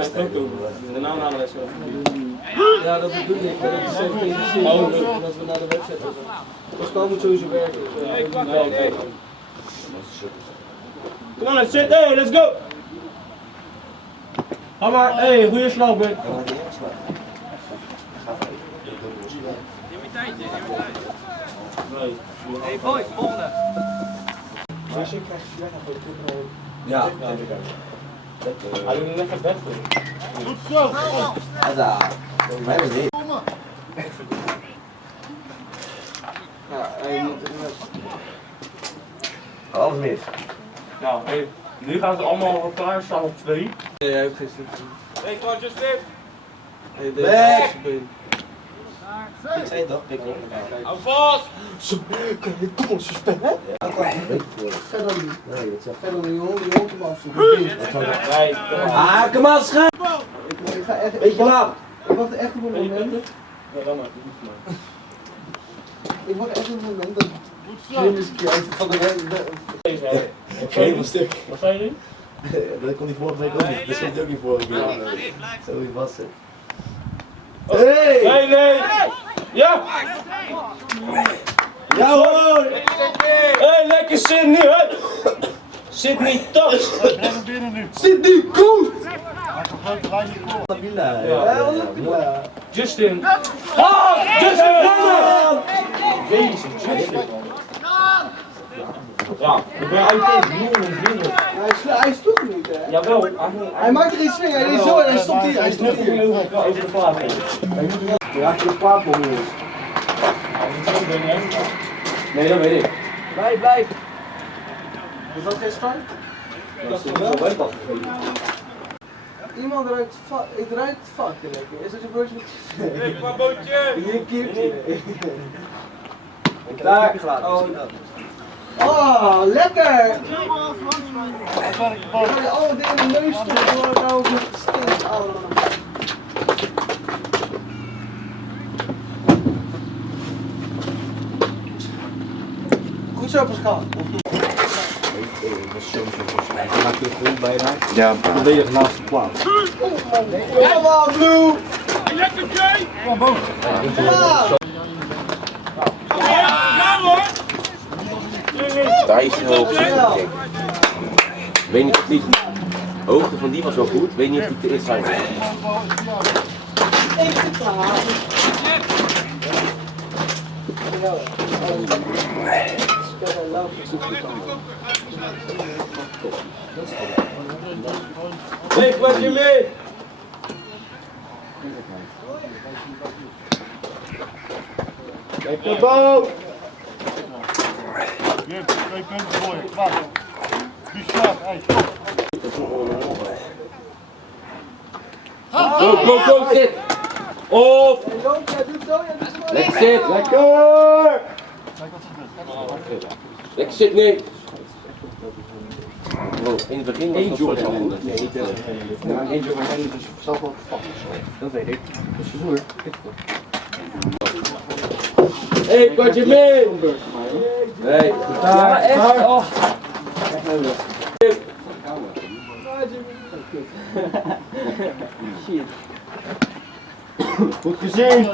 zijn ook over. Daarna na de wedstrijd. Ja, dat bedoel ik. Dat is zo geïnteresseerd dat we naar de wedstrijd gaan. Pascal moet sowieso werken. Come on, let's sit there, let's go! Ga maar, hey, goede slag, Ben. Hey boys, volgende. Ja. Hij doet net het beste. Goed zo! Ja, wij hebben dit. Ja, hij moet alles mis. Nou, hey, nu gaan ze allemaal klaar staan op 2. Nee, jij hebt geen stuk. Hey, come on, just live! Ik zei toch, pik op. Hou vast! Kom op, suspend, hè? Verder niet. Nee, dat zegt verder niet, die hoort hem af. Ah, kom aan, schuim! Ik ga echt... Beetje laat. Ik wacht echt op een moment. Ja, dan maar. Ik wacht echt op een moment dat... Jim is een keer uit van de... Geef een stuk. Wat zei je? Dat kon die vorige week ook niet. Dat stond ook niet vorige keer. Zo wie was het? Hey! Nee, nee! Ja! Ja hoor! Hey, lekker Sydney, hè! Sydney touch! Zit nu goed! Justin! Ah! Justin! Jezus, Justin! Ja, ik ben uit Hij is toch niet, hè? Jawel, Hij maakt er geen swing, hij is zo en hij stopt hier. Hij stopt hier. over de plaat. Ja, je plaatbom is. Nee, dat weet ik. Blijf. Is dat geen start? Dat is wel weg. Iemand ruikt ik ruik het fucking lekker. Is dat je broodje met Hey, maar bootje! hier een keertje? Daar. Oh, lekker! Alle dingen in de neus toe, door nou met de stink. Goed zo, Pascal. Maak je de grond bijna. Ja, Volledig naast de plaats. Kom on, Blue! Lekker Jay! Kom boven. daar is hij hoog. Ik weet niet of die hoogte van die was wel goed. Ik weet niet of die te is zijn. Leg wat je mee! Lekker boot! Je hebt 2 punten voor je. Wacht. Wie staat? Hey, Go, zit! Op! Lekker zit! Lekker! Lekker zit, nee! In het begin was dat zo goed. Eentje van hen is zelf wel gepakt. Dat weet ik. Dat is zo. Hey, wat je mee? Nee, Ja, echt? Oh. Goed gezien!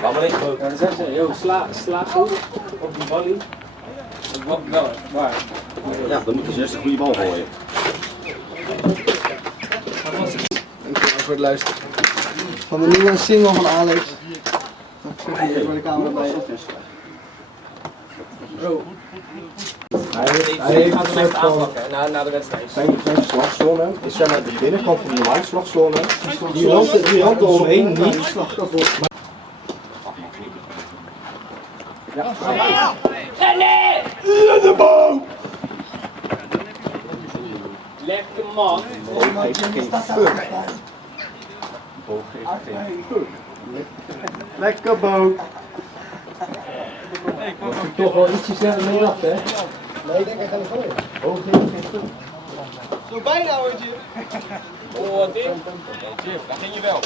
ga maar liggen. Ja, dan zeggen ze, joh, sla goed op die volley. Wat wel, waar? Ja, dan moet je eerst een goede bal gooien. Dankjewel voor het luisteren. Van de nieuwe single van Alex. Ik zeg hier waar de camera bij is. Hij heeft een soort van... Na de wedstrijd. Zijn slagzone is zeg maar de binnenkant van de slagzone. Die rand eromheen niet. Ja. De bal! Lekker man. Boog heeft geen fuck. Boog heeft geen fuck. Lekker boog. Dat is toch wel ietsje sneller mee af, hè? Nee, ik denk hij gaat er gooien. Boog heeft geen fuck. Zo bijna hoor je. Oh, wat ding? Jif, daar ging je wel.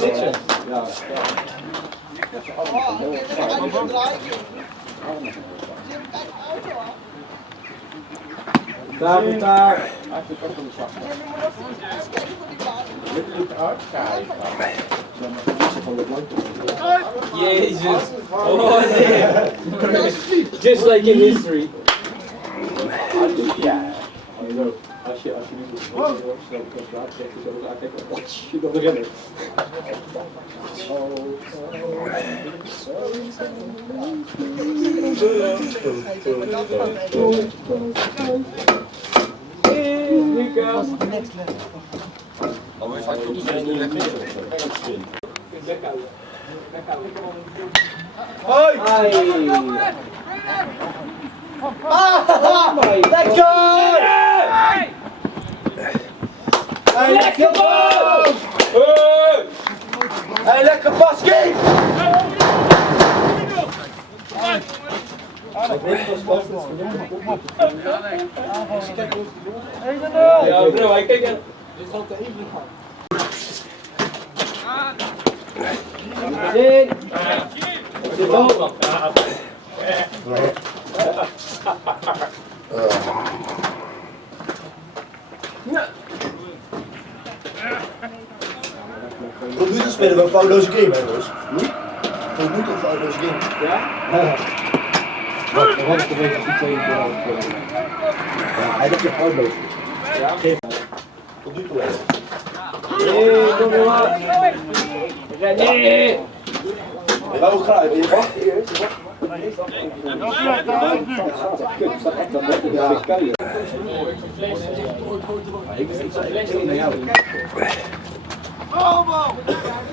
Zit ze? Daar, daar. Jezus. Oh nee. Just like in history. Ja. Als je nu snel kan slapen, zeg je zo aankijken. Dan rennen. Hoi! Lekker! Hey, lekker bal! Hey, lekker basket! Ja bro, hij kijkt er. Zin! Zit op! Tot nu toe spelen we een foutloze game, hè, Roos? Tot nu toe een foutloze game. Ja? Dan was het een beetje die 2 keer aan het spelen. Ja, hij heeft je foutloos. Ja? Geef tot nu toe, hè. Nee, kom maar! Nee! Je wou graag, je wacht eerst.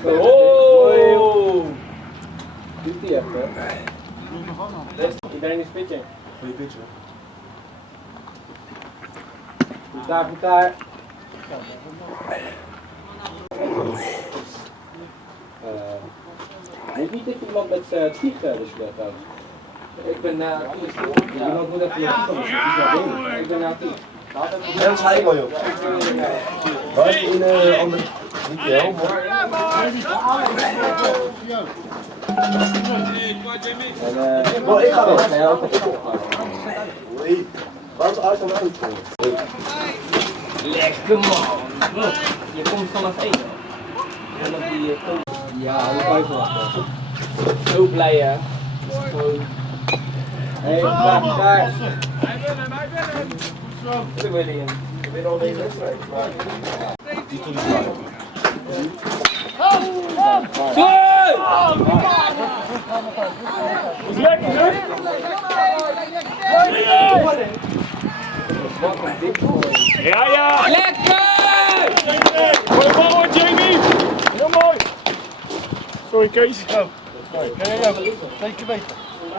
Oh! Doet die even. Iedereen is pitching. Goeie pitcher. Goed daar, goed daar. Heeft niet even iemand met Tieg dus trouwens? Ik ben na Iemand moet even je Tieg. Ik ben na Tieg. Ja, dat zei ik wel, joh. Waar is die in een andere... Niet heel, maar... Maar ik ga wel. Hoi. Waar is uit en uit? lekker man. Je komt vanaf 1. Vanaf die Ja, hoe buiten wachten. zo blij hè. Gewoon. Hé, daar. Goed William. Ik weet al deze wedstrijd. Die toen niet waar. Is lekker hè? Ja ja! Lekker! Mooi bal hoor Jamie! Heel mooi! Sorry Kees. Ja, zeker weten.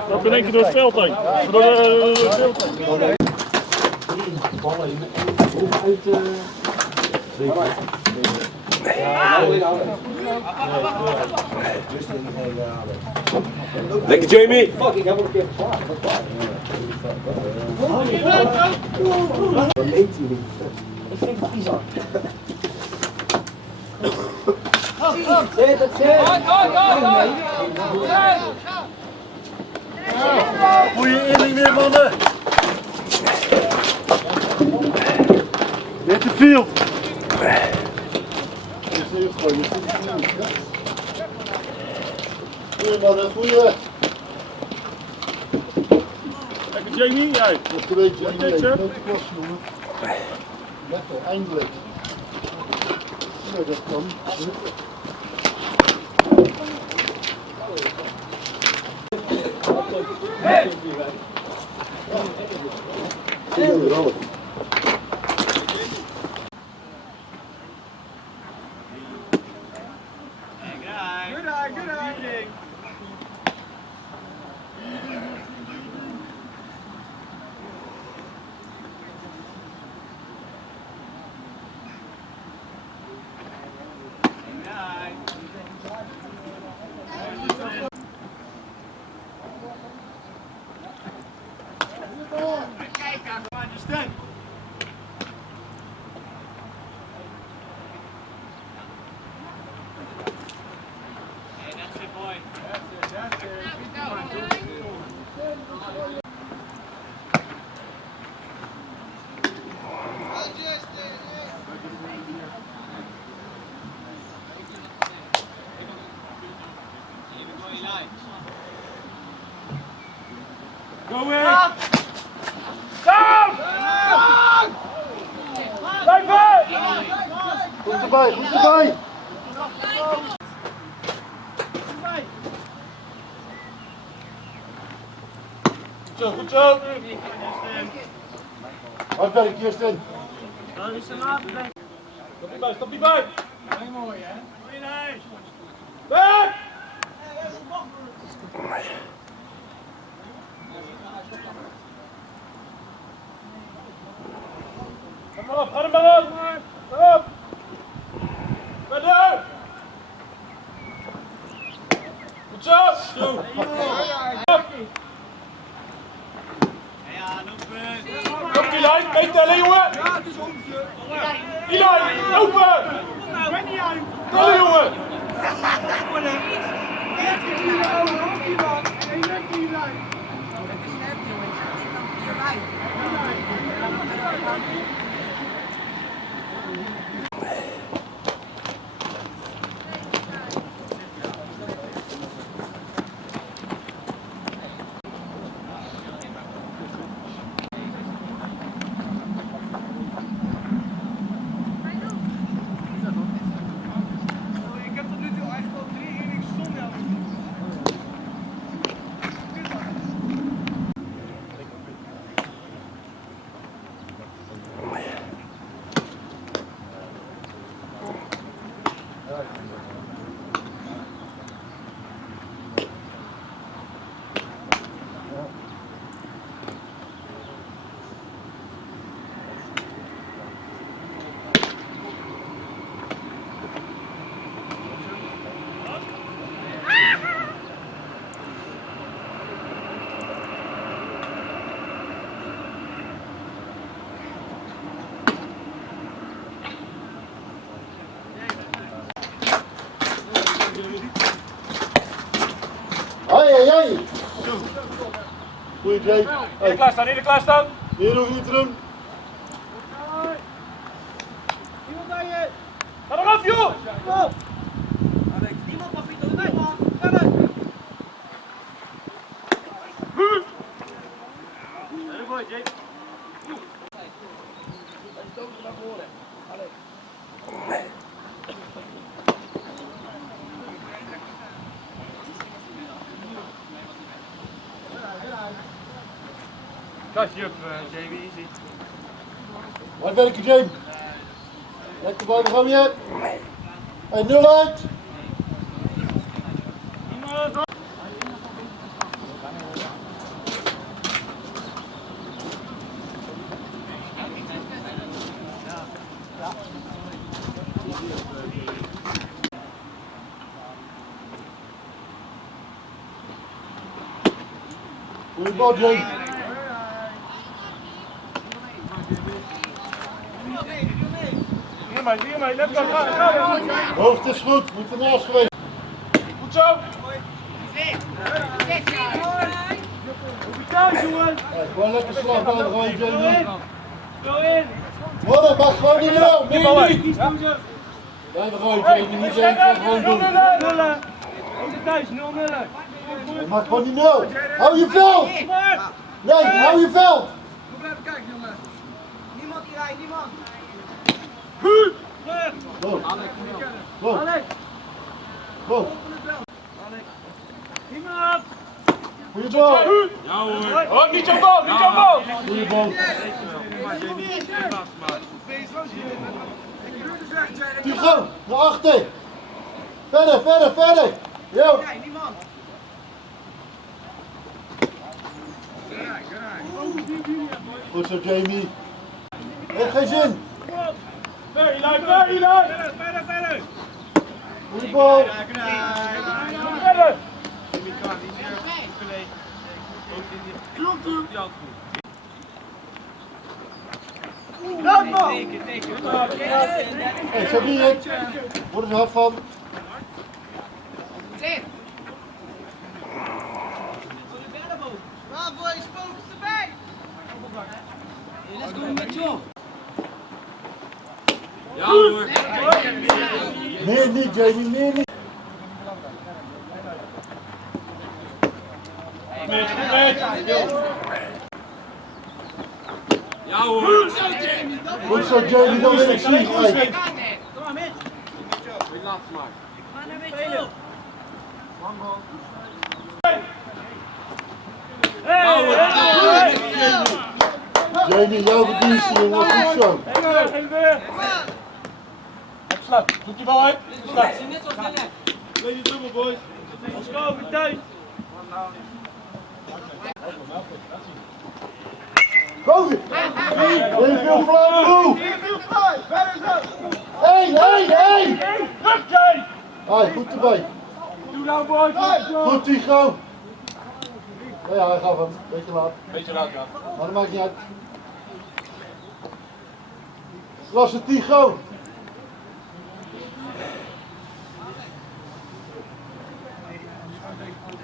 Dat in één keer door het veld heen. Door het veld heen. Lekker Jamie! Fuck, ik heb hem een keer geslagen. Dat is waar. Dat neemt hij niet. Dat vind ik bizar. Zit het, zit! Goeie inning weer, mannen. Weer te veel. Goeie mannen, goeie. Lekker Jamie, jij. Dat een beetje een grote klas, jongen. Lekker, eindelijk. Ja, dat kan. Goed erbij, goed erbij. Zo, goed zo. Hard werk, Kirsten. Stop die bij. Heel mooi, hè? Weg! Ga maar op, ga er maar op! Kom op! Verder! Goed zo! Zo! Kom die lijn, meetellen jongen! Die lijn, lopen! Tellen jongen! Hey. Goeie Jake. Hier klaarstaan, hier klaarstaan. Meer hoef je niet te doen. Ga eraf joh! Niemand mag niet erbij, man. Verder. Heel mooi, Jake. Kastje op, JB, easy. Hard werken, James. Lekker boven, gaan we. Hey, 0 uit. Goeie bal, James. Hiermee, let's go, ga. Hoogte is goed, moet ernaast geweest. Goed zo! Thuis, jongen! Gewoon lekker slag blijven gooien, Jamie. Zo in! Mannen, mag gewoon niet nou, meer niet. Kies toe zo! Blijven gooien, Jamie, niet één keer gewoon doen. Nullen! Ook thuis, 0-0! Je mag gewoon niet nul. Hou je veld! Nee, hou je veld! Kom blijven kijken, jongen. Niemand hier rijdt, niemand. Go. Go. Go. Niemand! Goeie bal! Ja hoor! Oh, niet jouw bal, niet jouw bal! Goeie bal! Tycho, naar achter! Verder, verder, verder! Jo! Goed zo, Jamie. Heeft geen zin. Verder! Goeie bal. Verder! Hey, zo niet het. Worden ze hard van. Ja hoor! Meer niet, Jamie, meer niet. Ja hoor. Goed zo, Jamie, dan wil ik zien. Kom maar, Mitch. Wie laat maar. Maar een beetje op. Jamie, jouw verdienste, jongen. Goed zo. Sluit. Doet die bal uit. Sluit. Beetje dubbel, boys. Let's go, meteen. Go! Heel veel flauw! Hey! Hey, goed erbij. Doe nou, boys. Goed, Tycho. Ja, hij gaf hem. Beetje laat. Beetje laat, ja. Maar dat maakt niet uit. Klasse Tycho.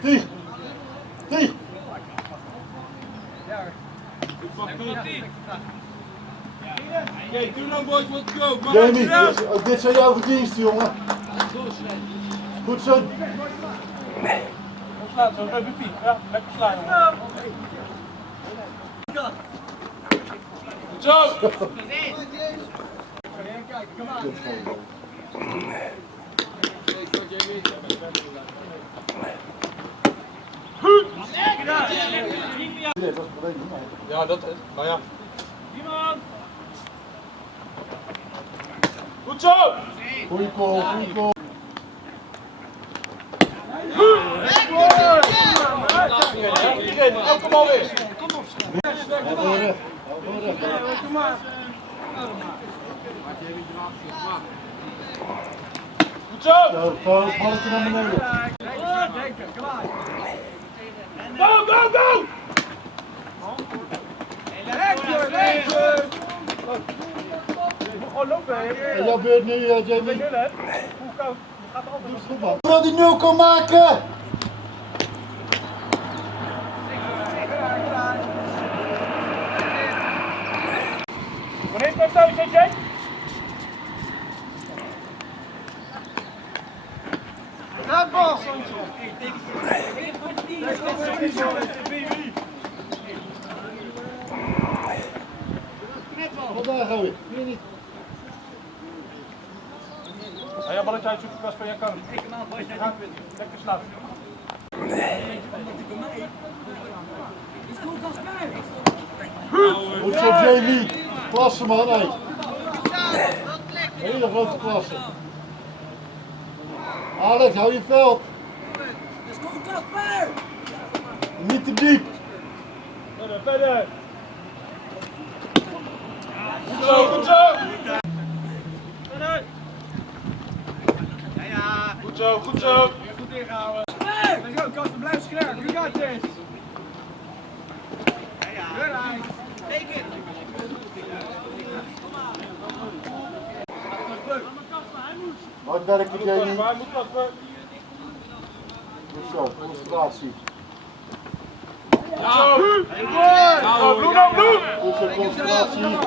Tig. Oké, doe nou, boys, let's go. Jamie, ook dit zijn jouw verdiensten, jongen. Goed zo. Sluit zo, leuk piep. Ja, lekker slaan, jongen. Goed zo. Ja, dat is. Nou ja. Goed zo! Goeie goal. Kom maar weer. Kom maar. Goed zo! Zo, balletje naar beneden. Go! Gewoon lopen, hè? En jouw beurt nu, Jamie. Hoe koud? Je gaat altijd. Goed man. Wil die 0 kan maken? Wanneer is het nou thuis, Jay? Wat daar gaan we? Hier niet. Ja, balletje uitzoeken, was van je kan. Lekker slaan. Goed zo, Jamie. Klasse man, hé. Hele grote klasse. Alex, hou je veld. Niet te diep. Verder. Goed zo! Goed zo! Goed ingehouden. Let's go, Kasten, blijf scherp. You got this. Good eye. Take it. Hard werken, Jamie. Hij moet Kasper. Goed zo, concentratie. Ja! Bloed! Goed zo, concentratie.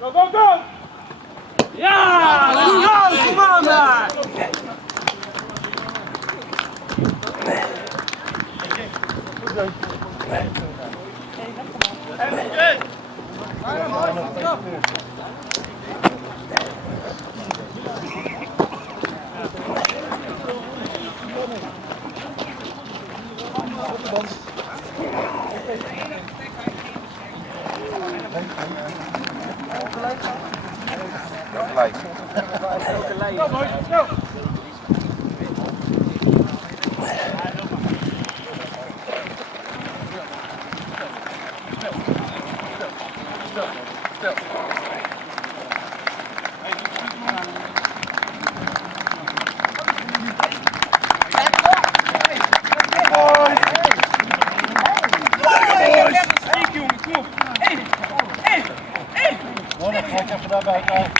Go! Ja! Kom aan daar! Gelijk. Nou, dan ga ik even daarbij kijken.